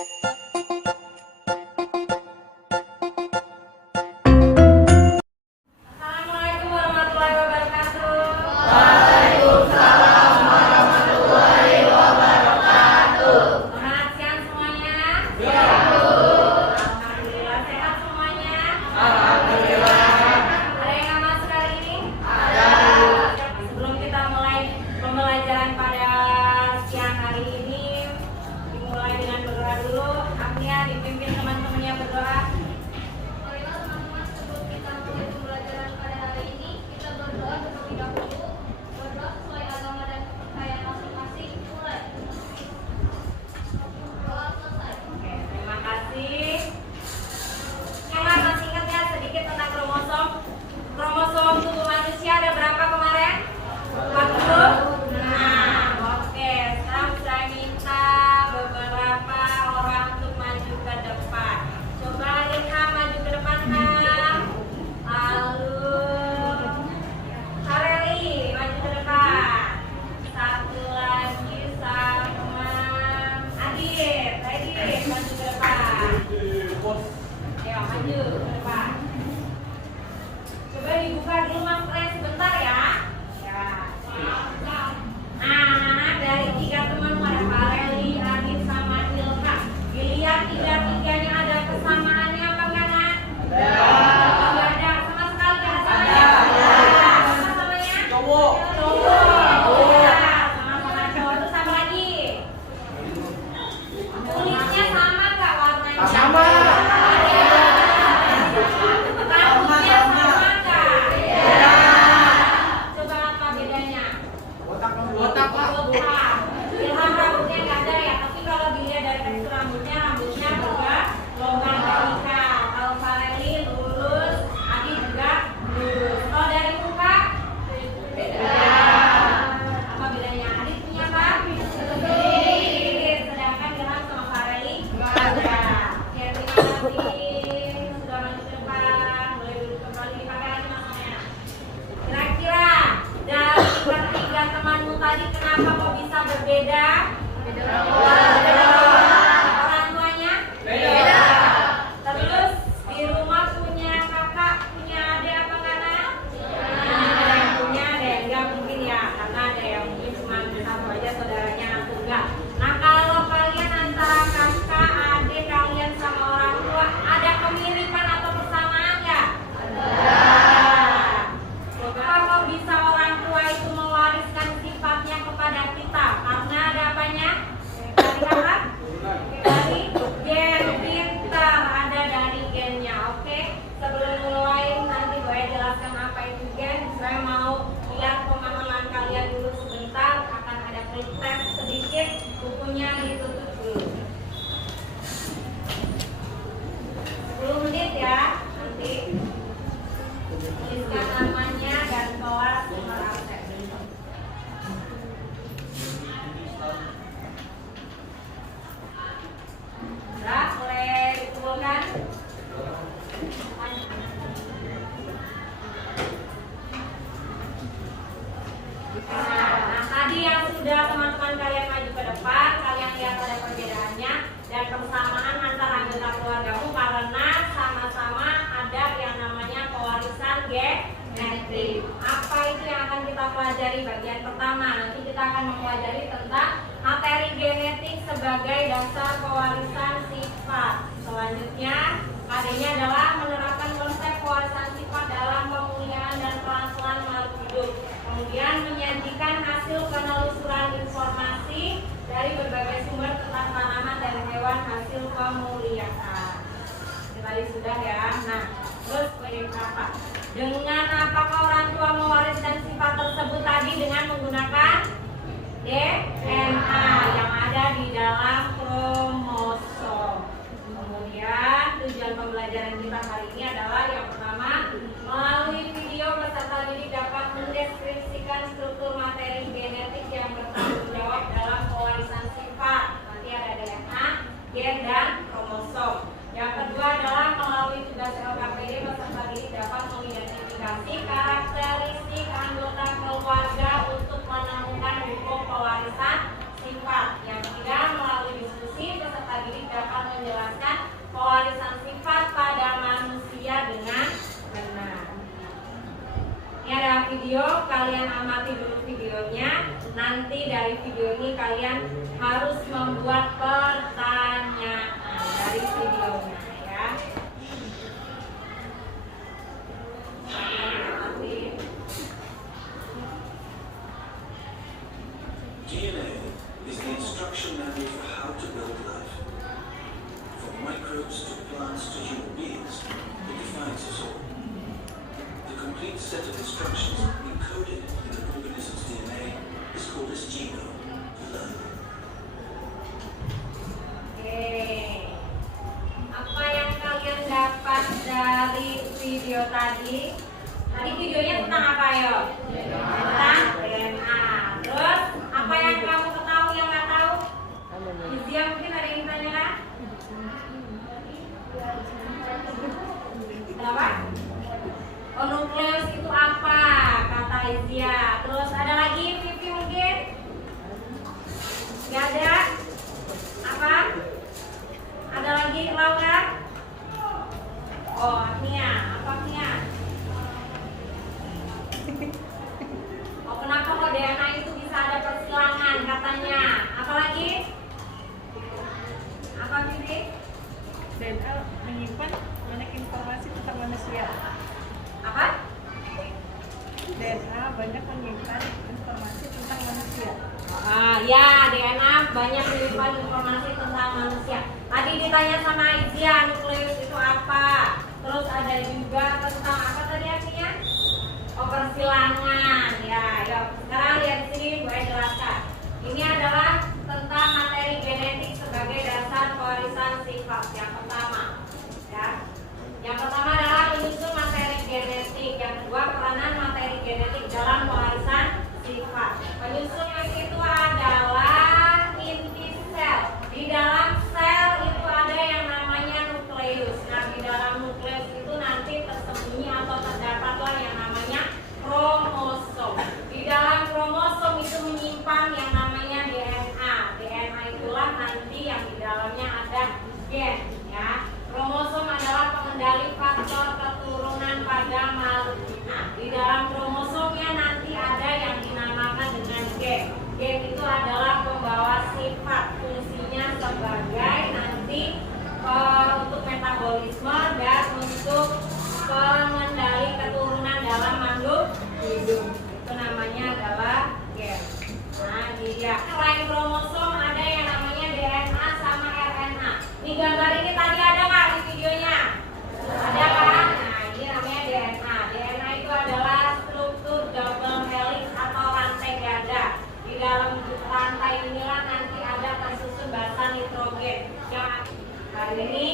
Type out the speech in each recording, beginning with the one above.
Assalamualaikum warahmatullahi wabarakatuh. Waalaikumsalam warahmatullahi wabarakatuh. Selamat siang semuanya. Siang, Bu. Alhamdulillah sehat semuanya. Alhamdulillah. Ada yang nggak masuk hari ini? Ada. Sebelum kita mulai pembelajaran pada siang hari ini, dimulai dengan berdoa dulu. Agnia dipimpin teman-temannya berdoa. Marilah teman-teman, sebelum kita mulai pembelajaran pada hari ini, kita berdoa terlebih dahulu. Berdoa sesuai agama dan kepercayaan masing-masing. Mulai. Doa selesai. Oke, terima kasih. Yang masih ingat ya sedikit tentang kromosom? Kromosom tubuh manusia ada berapa kemarin? 40. Nah, oke. Sekarang saya minta beberapa orang untuk maju ke depan. Coba Ilham maju ke depan, Ham. Lalu Kareli maju ke depan. Satu lagi sama Adit. Adit maju ke depan. Ayo maju ke depan. Coba dibuka dulu maskernya sebentar ya. Ya. Nah, dari tiga teman ada Kareli, Adit sama Ilham. Dilihat tiga-tiganya ada kesamaannya apa enggak, Nak? Tidak ada sama sekali nggak ada samanya. Apa samanya? Cowok. Cowok. Ya, sama-sama cowok. Terus sama lagi. Kulitnya sama nggak warnanya? Sama. Rambutnya sama nggak? Beda. Coba apa bedanya? Botak, Pak. Botak. Ilham rambutnya nggak ada ya, tapi kalau dilihat dari tekstur rambutnya berlonggar terikat. Kalau Fareli lurus, Adi juga lurus. Kalau dari muka beda. Apa bedanya? Adi punya apa? Sedikit. Sedangkan Ilham sama Fareli nggak ada. Oke, terima kasih sudah maju ke depan. Boleh duduk kembali, dipakai lagi maskernya. Kira-kira dari tiga temanmu tadi kenapa kok bisa berbeda? Orang tuanya? Beda. Terus di rumah punya kakak, punya adik apa enggak, Nak? Ada yang punya, ada yang enggak mungkin ya, karena ada yang mungkin cuma satu aja saudaranya, aku enggak. Nah, kalau kalian antara kakak, adik kalian sama orang tua ada kemiripan atau persamaan enggak? Kalau bisa orang tua itu mewariskan sifatnya kepada kita karena ada apanya? Dari apa? Dari gen pintar, ada dari gennya. Oke, sebelum mulai nanti boleh jelaskan apa itu gen. Saya mau lihat pemahaman kalian dulu sebentar. Akan ada quick test sedikit, bukunya ditutup dulu. 10 menit ya, nanti tuliskan namanya dan kelas nomor absen. Sudah, boleh dikumpulkan. Nah, tadi yang sudah teman-teman kalian maju ke depan, kalian lihat ada perbedaannya dan persamaan antara anggota keluargamu karena sama-sama ada yang namanya pewarisan genetik. Apa itu yang akan kita pelajari bagian pertama? Nanti kita akan mempelajari tentang materi genetik sebagai dasar pewarisan sifat. Selanjutnya, adanya adalah menerapkan konsep pewarisan sifat dalam pemulihan dan kelangsungan makhluk hidup. Kemudian menyajikan hasil penelusuran informasi dari berbagai sumber tentang tanaman dan hewan hasil pemulihan. Ini tadi sudah ya. Nah, terus apa? Dengan apakah orang tua mewariskan sifat tersebut tadi dengan menggunakan DNA yang ada di dalam kromosom. Kemudian tujuan pembelajaran kita hari ini adalah yang pertama, melalui video peserta didik dapat mendeskripsikan struktur materi genetik yang bertanggung jawab dalam pewarisan sifat. Nanti ada DNA, gen, dan kromosom. Yang kedua adalah melalui tugas LKPD peserta didik dapat mengidentifikasi karakteristik anggota keluarga untuk menemukan hukum pewarisan sifat. Yang ketiga, melalui diskusi diri dapat menjelaskan pewarisan sifat pada manusia dengan benar. Ini ada video, kalian amati dulu videonya. Nanti dari video ini kalian harus membuat pertanyaan dari videonya ya. DNA is the instruction manual for how to build life. From microbes to plants to human beings, it defines us all. The complete set of instructions encoded in an organism's DNA is called its genome. Learn. Oke. Apa yang kalian dapat dari video tadi? Tadi videonya tentang apa ya? Tentang DNA. Terus apa yang kamu ketahui yang nggak tahu? Izia mungkin ada yang ditanyakan? Kenapa? Oh, nukleus itu apa? Kata Izia. Terus ada lagi Vivi mungkin? Gak ada? Apa? Ada lagi Laura? Oh, Agnia. Apa Agnia? Oh, kenapa kok DNA itu bisa ada persilangan katanya? Apa lagi? Apa Vivi? DNA menyimpan banyak informasi tentang manusia. Apa? DNA banyak menyimpan informasi tentang manusia. Ya, DNA banyak menyimpan informasi tentang manusia. Tadi ditanya sama Izia, nukleus itu apa? Terus ada juga tentang apa tadi artinya? Oh, persilangan. Ya, yuk. Sekarang lihat di sini, gue jelaskan. Ini adalah tentang materi genetik sebagai dasar pewarisan sifat. Yang pertama, ya. Yang pertama adalah menyusun materi genetik. Yang kedua, peranan materi genetik dalam pewarisan sifat. Penyusun itu adalah inti sel. Di dalam sel itu ada yang namanya nukleus. Nah, di dalam nukleus itu nanti tersembunyi atau terdapatlah yang namanya kromosom. Di dalam kromosom itu menyimpan yang namanya DNA. DNA itulah nanti yang di dalamnya ada gen, ya. Kromosom adalah pengendali faktor keturunan pada makhluk. Nah, di dalam kromosomnya nanti ada yang dinamakan dengan gen. Gen itu adalah pembawa sifat, fungsinya sebagai nanti untuk metabolisme dan untuk pengendali keturunan dalam makhluk hidup. Itu namanya adalah gen. Nah, dia. Selain kromosom ada yang namanya DNA sama RNA. Ini gambar ini tadi ada nggak di videonya? Ada kan? Nah, ini namanya DNA. DNA itu adalah struktur double helix atau rantai ganda. Di dalam rantai inilah nanti ada tersusun basa nitrogen. Yang hari ini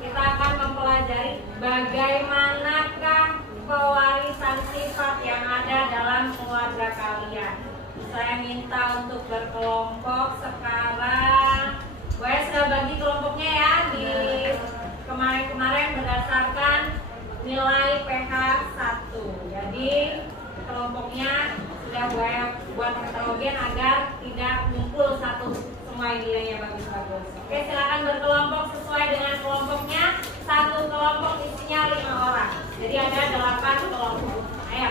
kita akan mempelajari bagaimanakah pewarisan sifat yang ada dalam keluarga kalian. Saya minta untuk berkelompok sekarang. Gue sudah bagi kelompoknya ya di kemarin-kemarin berdasarkan nilai pH 1. Jadi kelompoknya sudah gue buat heterogen agar tidak ngumpul satu semua nilainya bagus-bagus. Oke, silakan berkelompok sesuai dengan kelompoknya. Satu kelompok isinya 5 orang. Jadi ada 8 kelompok. Ayo.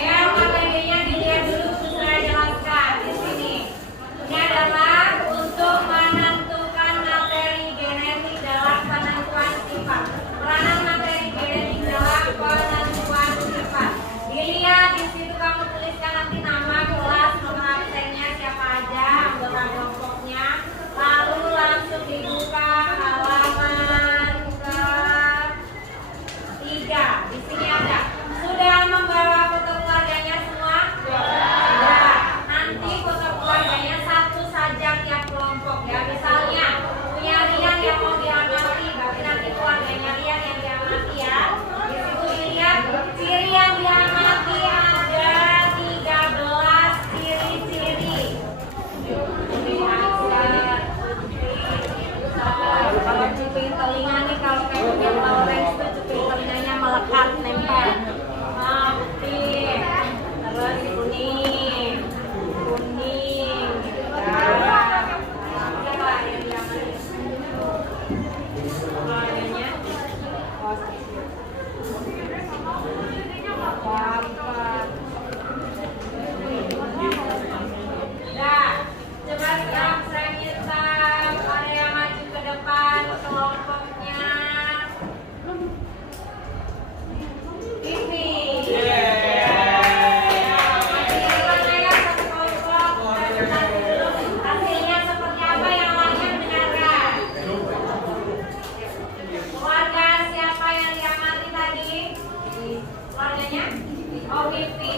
Ayo materinya dilihat dulu, saya jelaskan di sini. Ini adalah untuk menentukan materi genetik dalam penentuan sifat. Peranan materi genetik dalam penentuan sifat. Dilihat di situ, kamu tuliskan nanti nama, kelas, nomor absennya siapa aja, anggota kelompoknya. Lalu langsung dibuka halaman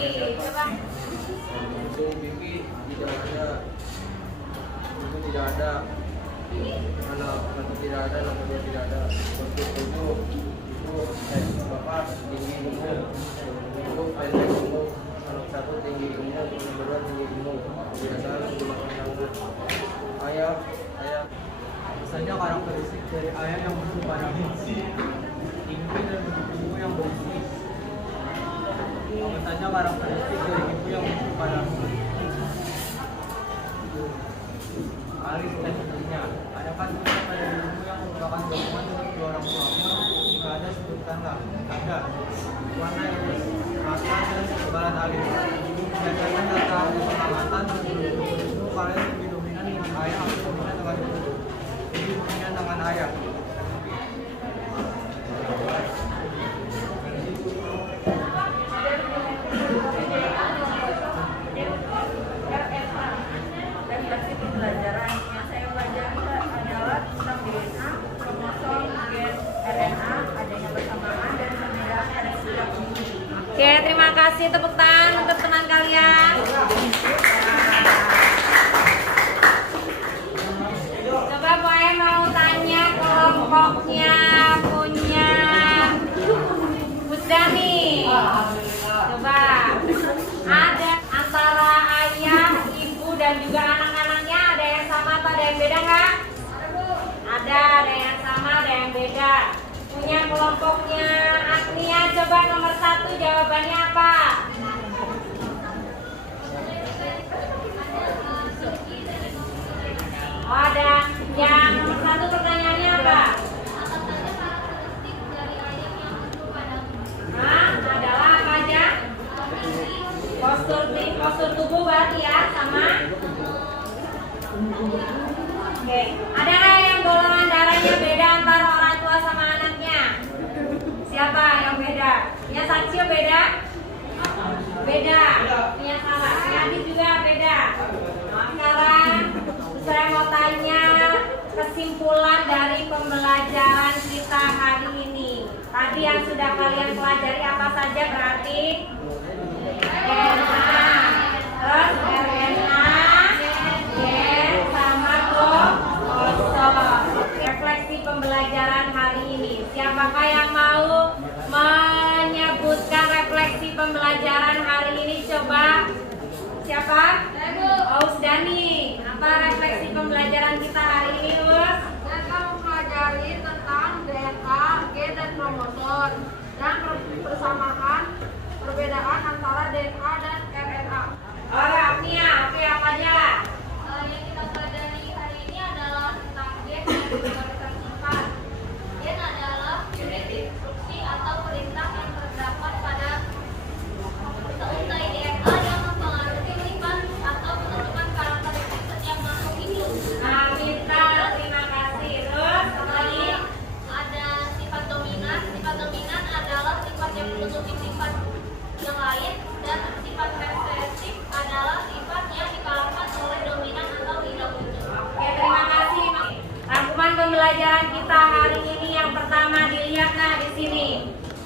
Coba. Untuk Bibi tidak ada. Itu tidak ada. Kalau tidak ada, nomor 2 tidak ada. Untuk 7 itu Bapak tinggi gemuk. Untuk pendek gemuk. Anak 1 tinggi gemuk, nomor 2 tinggi gemuk. Tidak salah menggunakan tangan. Ayah. Misalnya karakteristik dari ayah yang bentuk badannya tinggi dan bentuk tubuh yang berisi. Misalnya karakteristik dari ibu yang bentuk badannya alis dan seterusnya. Adakah juga pada dirimu yang merupakan gabungan dari kedua orang tuamu? Jika ada, sebutkanlah. Ada. Warna iris, mata dan ketebalan alis. Biasanya data pengamatan itu kalian lebih dominan dengan ayah atau dominan dengan ibu. Lebih dominan dengan ayah. Refleksi pembelajaran yang saya pelajari adalah tentang DNA, kromosom, gen, RNA, adanya bersamaan dan perbedaan pada setiap individu. Oke, terima kasih, tepuk tangan untuk teman kalian. Coba saya mau tanya kelompoknya punya Pusdani. Coba ada antara ayah, ibu dan juga anak-anaknya ada yang sama atau ada yang beda nggak? Ada yang sama, ada yang beda. Punya kelompoknya Agnia, coba nomor 1 jawabannya apa? Oh, ada yang nomor 1 pertanyaannya apa? Adalah apa aja? Postur tubuh berarti ya, sama? Oke, ada nggak yang golongan darahnya beda antara orang tua sama anaknya? Siapa yang beda? Punya Saksio beda? Beda. Punya Sarah, punya Adi juga beda. Nah, sekarang saya mau tanya kesimpulan dari pembelajaran kita hari ini. Tadi yang sudah kalian pelajari apa saja berarti? DNA, terus RNA, gen, sama kromosom. Refleksi pembelajaran hari ini. Siapakah yang mau menyebutkan refleksi pembelajaran hari ini? Coba. Siapa? Ausdani. Apa refleksi pembelajaran kita hari ini, Us? Mereka mempelajari tentang DNA, gen, dan kromosom dan persamaan perbedaan antara DNA dan RNA. Oh, Agnia, oke, apa aja? Yang kita pelajari hari ini adalah tentang gen dan berdasarkan sifat. Gen adalah unit instruksi atau perintah yang terdapat pada seuntai DNA yang mempengaruhi sifat atau menentukan karakteristik setiap makhluk hidup. Nah, Minta, terima kasih. Terus, apa lagi? Ada sifat dominan. Sifat dominan adalah sifat yang menutupi sifat yang lain, dan sifat resesif adalah sifat yang dikalahkan oleh dominan atau tidak muncul. Oke, terima kasih. Rangkuman pembelajaran kita hari ini yang pertama dilihat di sini.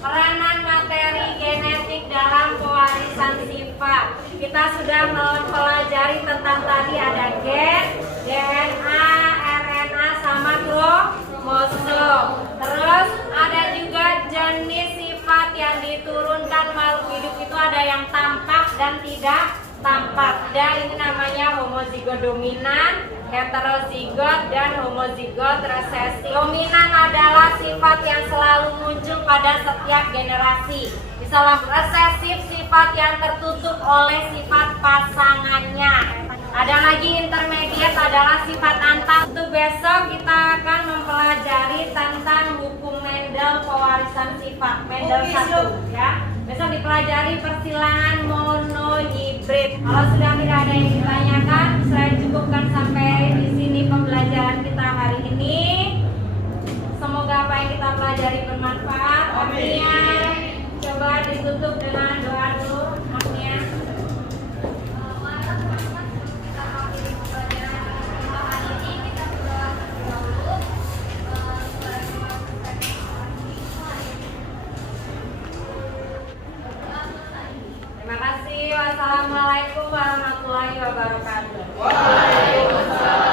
Peranan materi genetik dalam pewarisan sifat. Kita sudah mempelajari tentang tadi ada gen, DNA, RNA, sama kromosom. Terus ada juga jenis sifat yang diturunkan makhluk hidup itu ada yang tampak dan tidak tampak. Dan ini namanya homozigot dominan, heterozigot, dan homozigot resesif. Dominan adalah sifat yang selalu muncul pada setiap generasi. Misalnya resesif, sifat yang tertutup oleh sifat pasangannya. Ada lagi intermediate adalah sifat antar. Untuk besok kita akan mempelajari tentang hukum Mendel pewarisan sifat. Mendel 1 ya. Besok dipelajari persilangan monohibrid. Kalau sudah tidak ada yang ditanyakan, saya cukupkan sampai di sini pembelajaran kita hari ini. Semoga apa yang kita pelajari bermanfaat. Agnia, coba ditutup dengan doa dulu. Agnia. Terima kasih. Wassalamualaikum warahmatullahi wabarakatuh. Waalaikumsalam.